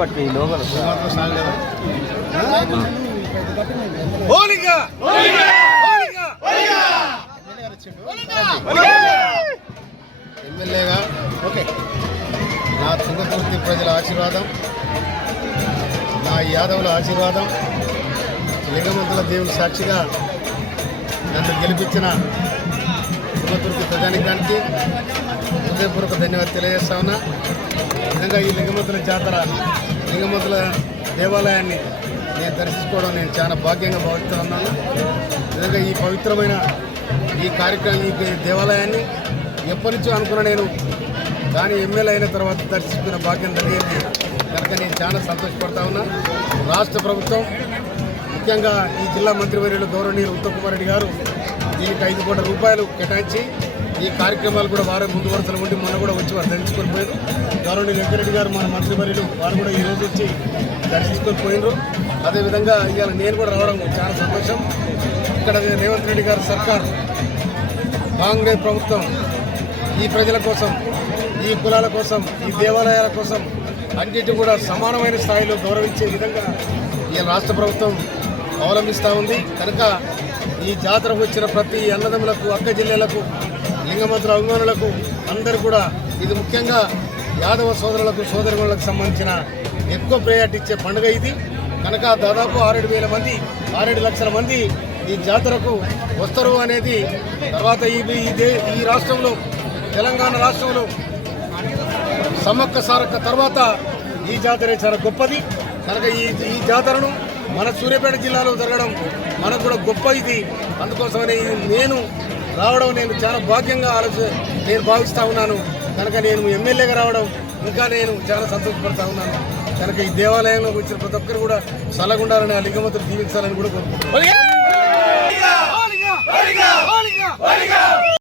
పట్టుకు ఈ లోగలు ఎమ్మెల్యేగా ఓకే నా తుంగతుర్తి ప్రజల ఆశీర్వాదం, నా యాదవుల ఆశీర్వాదం, లింగమంతుల దేవుని సాక్షిగా నన్ను గెలిపించిన తుంగతుర్తి ప్రజానికానికి హృదయపూర్వక ధన్యవాదాలు తెలియజేస్తా ఉన్నా. నిజంగా ఈ లింగమంతుల జాతర, లింగమంతుల దేవాలయాన్ని నేను దర్శించుకోవడం నేను చాలా భాగ్యంగా భావిస్తూ ఉన్నాను. నిజంగా ఈ పవిత్రమైన ఈ కార్యక్రమం, ఈ దేవాలయాన్ని ఎప్పటి నుంచో అనుకున్నా నేను, కానీ ఎమ్మెల్యే అయిన తర్వాత దర్శించుకున్న భాగ్యం జరిగింది కనుక నేను చాలా సంతోషపడతా ఉన్నా. రాష్ట్ర ప్రభుత్వం ముఖ్యంగా ఈ జిల్లా మంత్రివర్యులు గౌరవనీయులు ఉత్తమ్ కుమార్ రెడ్డి గారు దీనికి 5 కోట్ల రూపాయలు కేటాయించి ఈ కార్యక్రమాలు కూడా వారే ముందు వరుసలు ఉండి మొన్న కూడా వచ్చి వారు దర్శించుకొని పోయారు. గౌరవనీయులు వెంకరెడ్డి గారు మన మంత్రివర్యులు వారు కూడా ఈరోజు వచ్చి దర్శించుకొని పోయినారు. అదేవిధంగా ఇవాళ నేను కూడా రావడం చాలా సంతోషం. ఇక్కడ రేవంత్ రెడ్డి గారు సర్కార్, కాంగ్రెస్ ప్రభుత్వం ఈ ప్రజల కోసం, ఈ కులాల కోసం, ఈ దేవాలయాల కోసం అన్నిటి కూడా సమానమైన స్థాయిలో గౌరవించే విధంగా ఈ రాష్ట్ర ప్రభుత్వం అవలంబిస్తూ ఉంది. కనుక ఈ జాతరకు వచ్చిన ప్రతి అన్నదమ్ములకు, అక్క జిల్లాలకు, లింగమంతుల అభిమానులకు అందరూ కూడా ఇది ముఖ్యంగా యాదవ సోదరులకు, సోదరులకు సంబంధించిన ఎక్కువ ప్రయారిటీ ఇచ్చే పండుగ ఇది. కనుక దాదాపు 6-7 మంది, 6-7 లక్షల మంది ఈ జాతరకు వస్తారు అనేది తర్వాత ఈ రాష్ట్రంలో, తెలంగాణ రాష్ట్రంలో సమ్మక్క సారక్క తర్వాత ఈ జాతర చాలా గొప్పది. కనుక ఈ జాతరను మన సూర్యాపేట జిల్లాలో జరగడం మనకు కూడా గొప్ప ఇది. అందుకోసమనే నేను రావడం నేను చాలా భాగ్యంగా నేను భావిస్తూ ఉన్నాను. కనుక నేను ఎమ్మెల్యేగా రావడం ఇంకా నేను చాలా సంతోషపడతా ఉన్నాను. కనుక ఈ దేవాలయంలో వచ్చిన ప్రతి ఒక్కరు కూడా చల్లగుండాలని, ఆ లింగమంతులు దీవించాలని కూడా కోరుకుంటున్నాను.